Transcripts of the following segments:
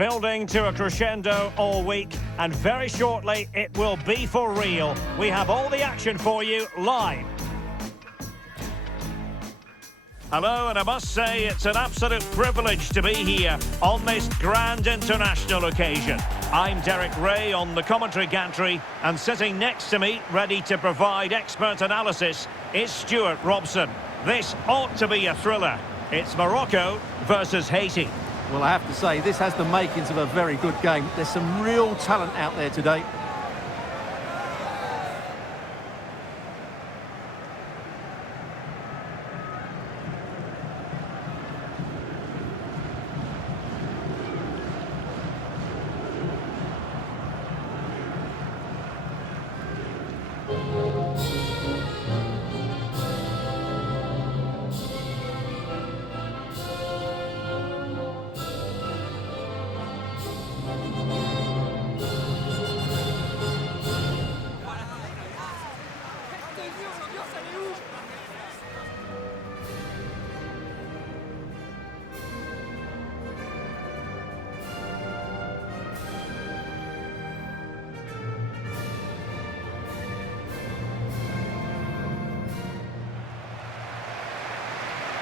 building to a crescendo all week, and very shortly it will be for real. We have all the action for you live. Hello, and I must say it's an absolute privilege to be here on this grand international occasion. I'm Derek Ray on the commentary gantry, and sitting next to me, ready to provide expert analysis, is Stuart Robson. This ought to be a thriller. It's Morocco versus Haiti. Well, I have to say, this has the makings of a very good game. There's some real talent out there today.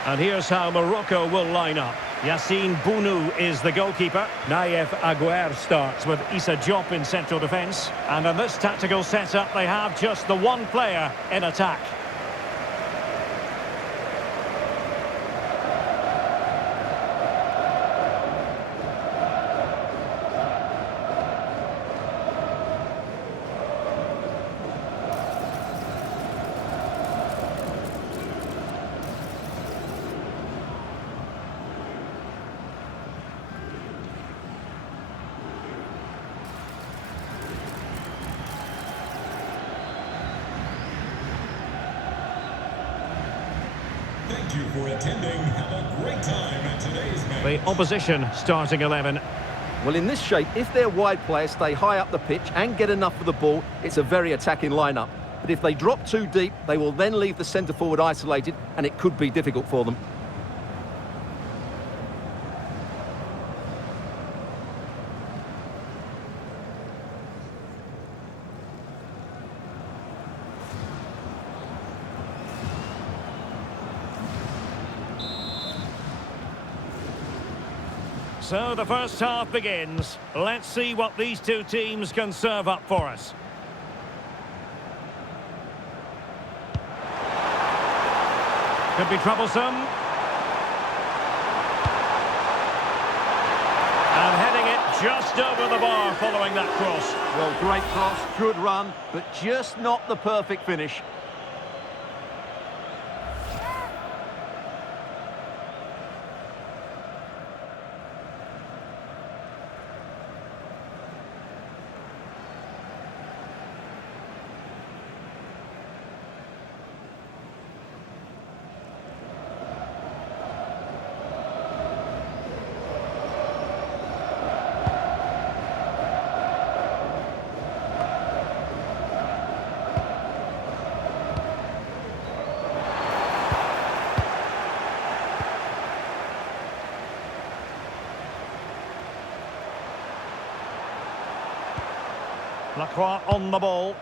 And here's how Morocco will line up. Yassine Bounou is the goalkeeper. Naïef Aguer starts with Issa Diop in central defence. And in this tactical setup, they have just the one player in attack. Thank you for attending. Have a great time at today's match. The opposition starting 11. Well, in this shape, if their wide players stay high up the pitch and get enough of the ball, it's a very attacking lineup. But if they drop too deep, they will then leave the centre-forward isolated, and it could be difficult for them. So the first half begins. Let's see what these two teams can serve up for us. Could be troublesome. And heading it just over the bar following that cross. Well, great cross, good run, but just not the perfect finish. Lacroix on the ball.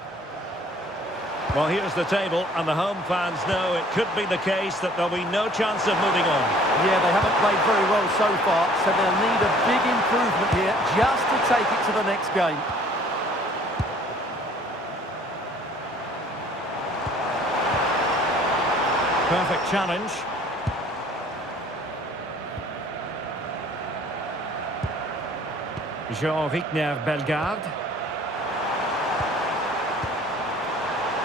Well, here's the table, and the home fans know it could be the case that there'll be no chance of moving on. Yeah, they haven't played very well so far, so they'll need a big improvement here just to take it to the next game. Perfect challenge. Jean-Victor Bellegarde.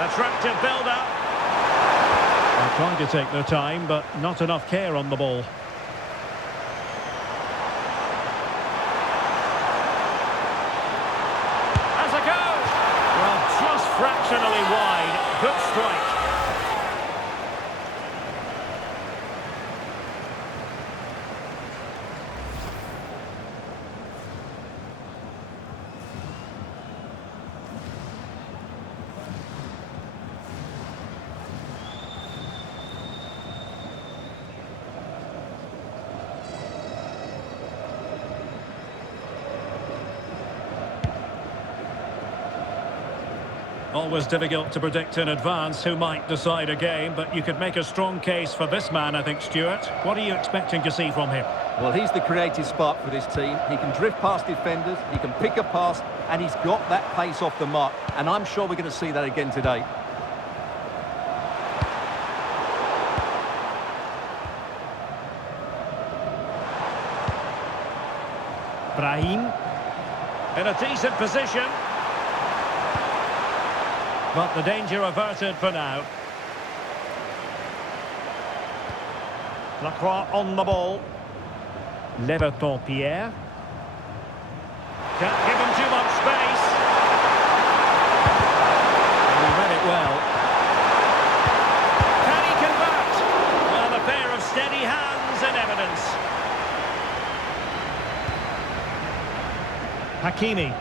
Attractive build-up. They're trying to take their time, but not enough care on the ball. As a go! Well, just fractionally wide. Good strike. Always difficult to predict in advance who might decide a game, but you could make a strong case for this man, I think, Stuart. What are you expecting to see from him? Well, he's the creative spark for this team. He can drift past defenders, he can pick a pass, and he's got that pace off the mark. And I'm sure we're going to see that again today. Brahim. In a decent position. But the danger averted for now. Lacroix on the ball. Leverton Pierre. Can't give him too much space. He read it well. Can he convert? Well, a pair of steady hands in evidence. Hakimi.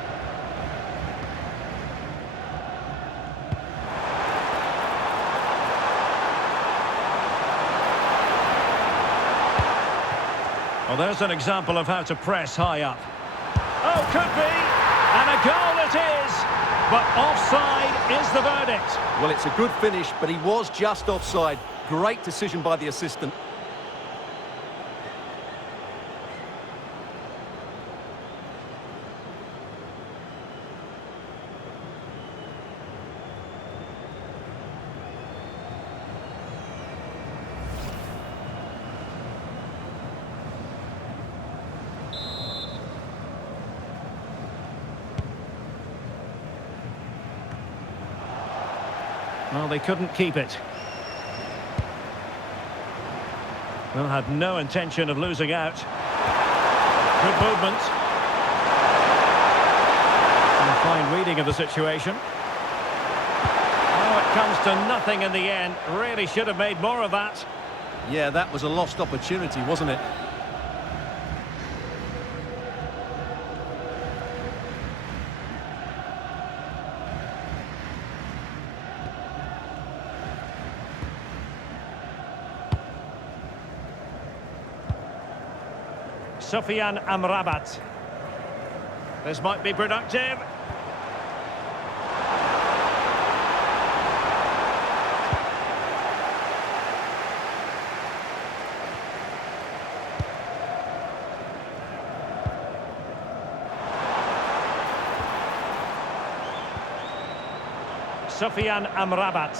Well, there's an example of how to press high up. Oh, could be. And a goal it is. But offside is the verdict. Well, it's a good finish, but he was just offside. Great decision by the assistant. Well, they couldn't keep it. Well, had no intention of losing out. Good movement. And a fine reading of the situation. Oh, it comes to nothing in the end. Really should have made more of that. Yeah, that was a lost opportunity, wasn't it? Sofiane Amrabat. This might be productive. Sofiane Amrabat.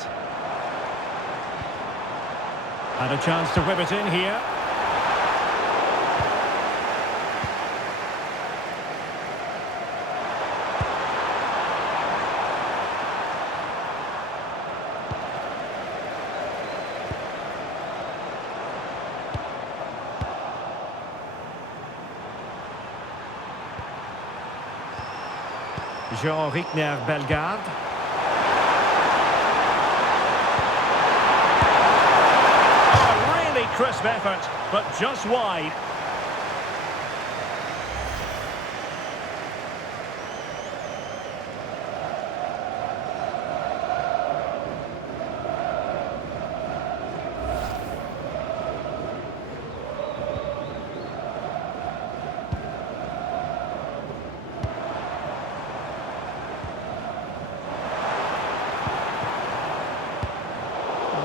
Had a chance to whip it in here. Jean Rickner Bellegarde. Oh, really crisp effort, but just wide.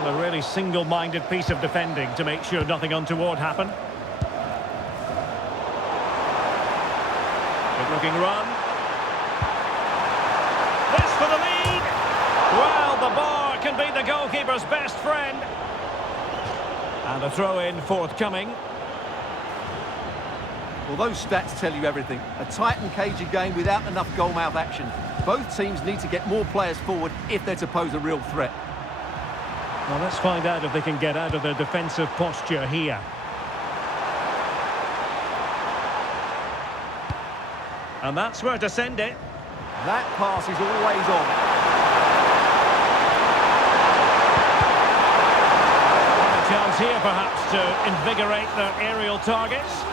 A really single-minded piece of defending to make sure nothing untoward happened. Good-looking run. This for the lead. Well, the bar can be the goalkeeper's best friend. And a throw-in forthcoming. Well, those stats tell you everything. A tight and cagey game without enough goal-mouth action. Both teams need to get more players forward if they're to pose a real threat. Well, let's find out if they can get out of their defensive posture here. And that's where to send it. That pass is always on. A chance here, perhaps, to invigorate their aerial targets.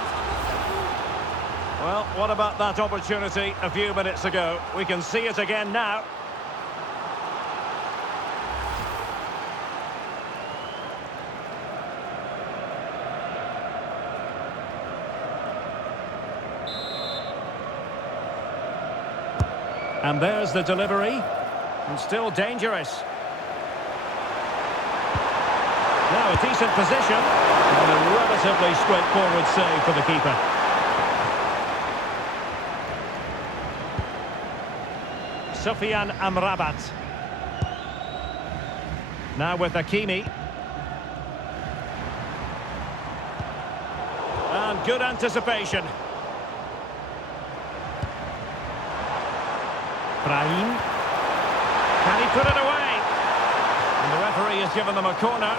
Well, what about that opportunity a few minutes ago? We can see it again now. And there's the delivery. And still dangerous. Now a decent position. And a relatively straightforward save for the keeper. Sofiane Amrabat. Now with Hakimi. And good anticipation. Brahim. Can he put it away? And the referee has given them a corner.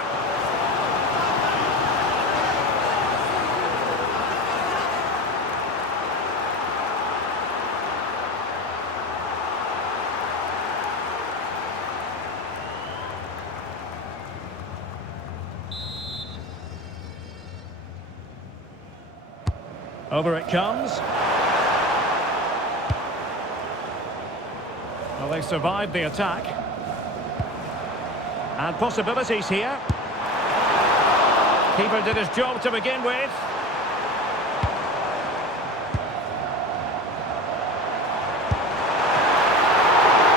Over it comes. Well, they survived the attack. And possibilities here. Keeper did his job to begin with.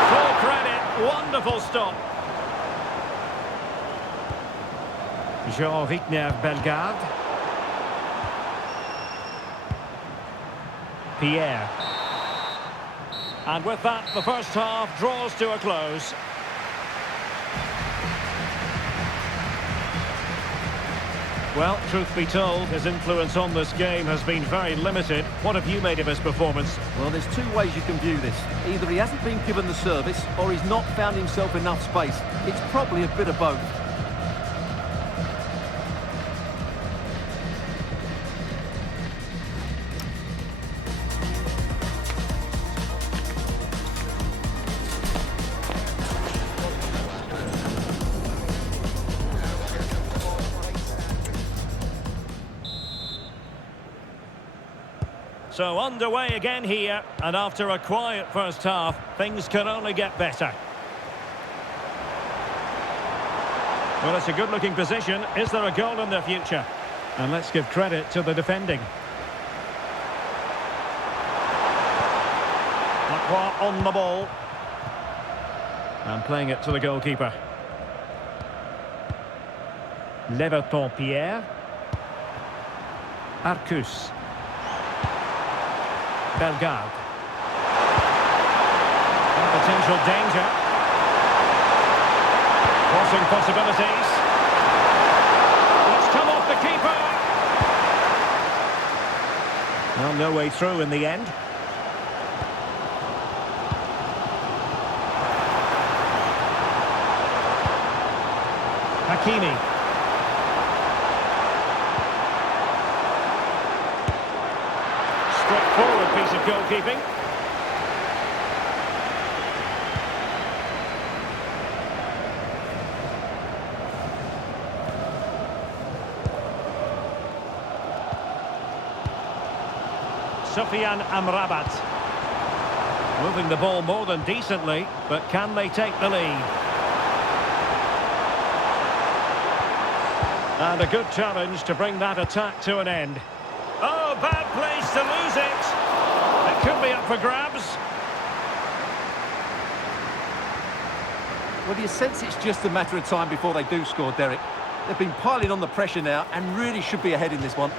Full credit. Wonderful stop. Jean-Victor Bellegarde. Pierre. And with that, the first half draws to a close. Well, truth be told, his influence on this game has been very limited. What have you made of his performance? Well, there's two ways you can view this. Either he hasn't been given the service, or he's not found himself enough space. It's probably a bit of both. So underway again here, and after a quiet first half, things can only get better. Well, it's a good-looking position. Is there a goal in the future? And let's give credit to the defending. Lacroix on the ball. And playing it to the goalkeeper. Leverton Pierre. Arcus. Bellegarde. Potential danger. Crossing possibilities. It's come off the keeper. Well, no way through in the end. Hakimi. Straightforward piece of goalkeeping. Sofiane Amrabat. Moving the ball more than decently, but can they take the lead? And a good challenge to bring that attack to an end. Oh, bad place to lose it. It could be up for grabs. Well, you sense it's just a matter of time before they do score, Derek. They've been piling on the pressure now and really should be ahead in this one.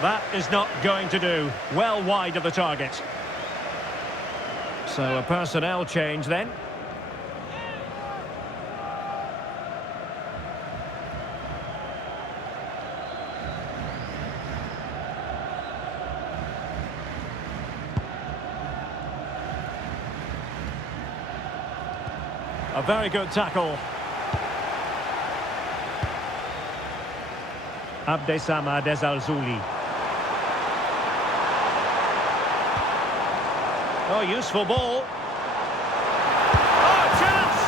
That is not going to do. Well wide of the target. So a personnel change then. A very good tackle. Abdessamad Al-Zouli. Oh, useful ball. Oh, chance!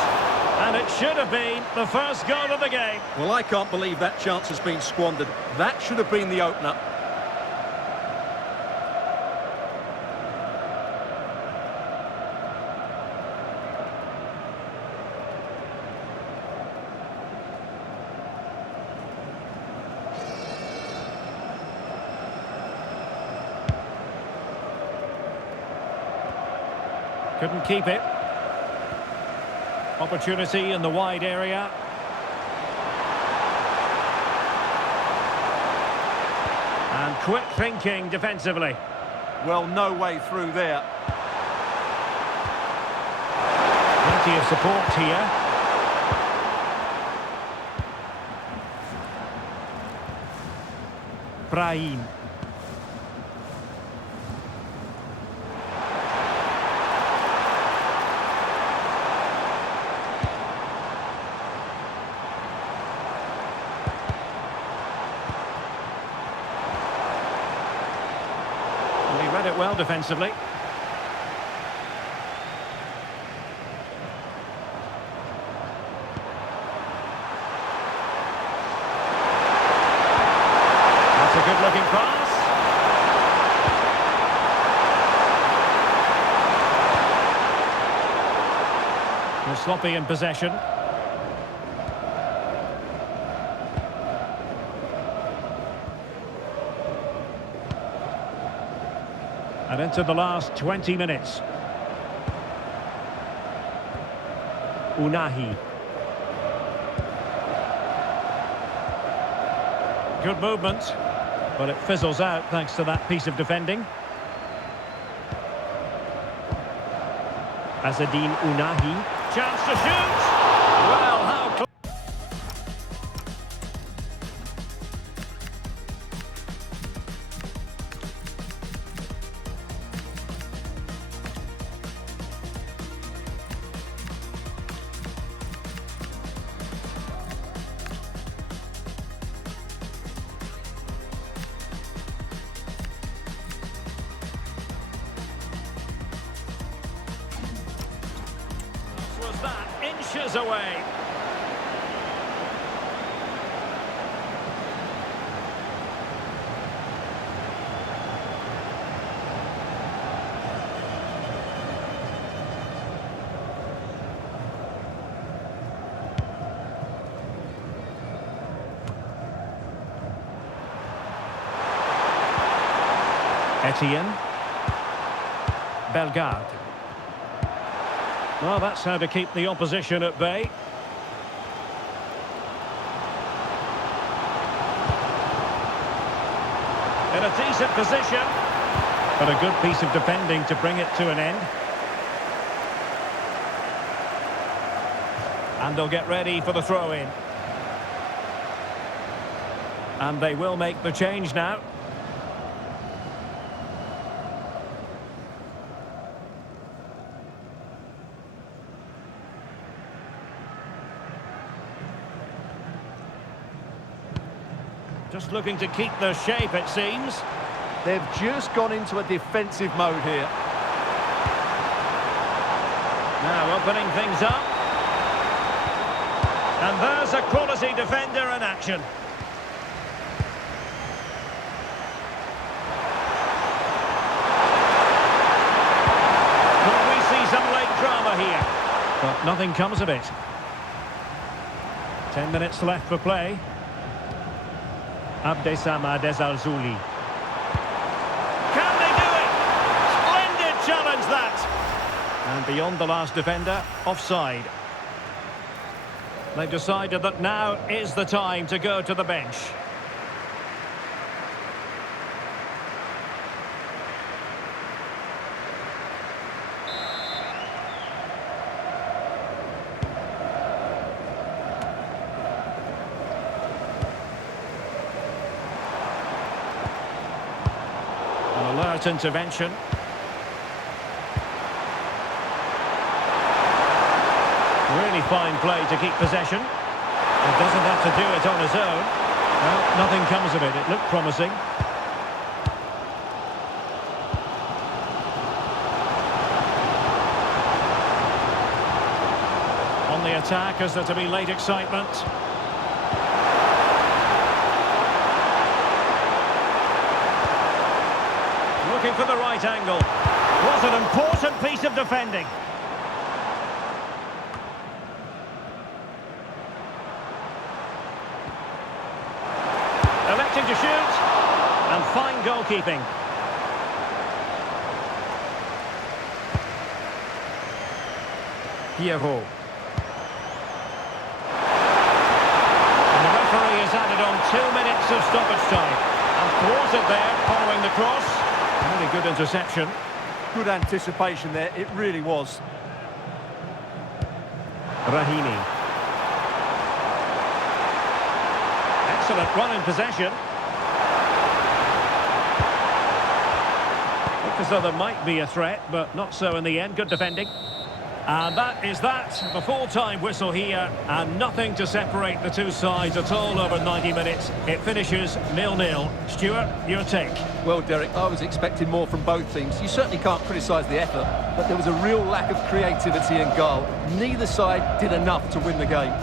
And it should have been the first goal of the game. Well, I can't believe that chance has been squandered. That should have been the opener. Couldn't keep it. Opportunity in the wide area. And quick thinking defensively. Well, no way through there. Plenty of support here. Brahim. Well, he read it well defensively. That's a good-looking pass. They're sloppy in possession. And into the last 20 minutes. Unahi. Good movement, but it fizzles out thanks to that piece of defending. Azzedine Unahi. Chance to shoot! Well, how close. Was that inches away? Etienne. Bellegarde. Well, that's how to keep the opposition at bay. In a decent position, but a good piece of defending to bring it to an end. And they'll get ready for the throw-in. And they will make the change now. Just looking to keep the shape, it seems. They've just gone into a defensive mode here. Now opening things up. And there's a quality defender in action. Could we see some late drama here? But nothing comes of it. 10 minutes left for play. Abdessamad Ezalzouli. Can they do it? Splendid challenge that! And beyond the last defender, offside. They've decided that now is the time to go to the bench. An alert intervention. Really fine play to keep possession. He doesn't have to do it on his own. Well, nothing comes of it. It looked promising. On the attack, is there to be late excitement? Looking for the right angle. What an important piece of defending. Electing to shoot, and fine goalkeeping. Pierrot. he's added on 2 minutes of stoppage time. And throws it there, following the cross. Very good interception. Good anticipation there, it really was. Rahimi. Excellent run in possession. Looked as though there might be a threat, but not so in the end. Good defending. And that is that. The full-time whistle here, and nothing to separate the two sides at all over 90 minutes. It finishes 0-0. Stuart, your take? Well, Derek, I was expecting more from both teams. You certainly can't criticise the effort, but there was a real lack of creativity and goal. Neither side did enough to win the game.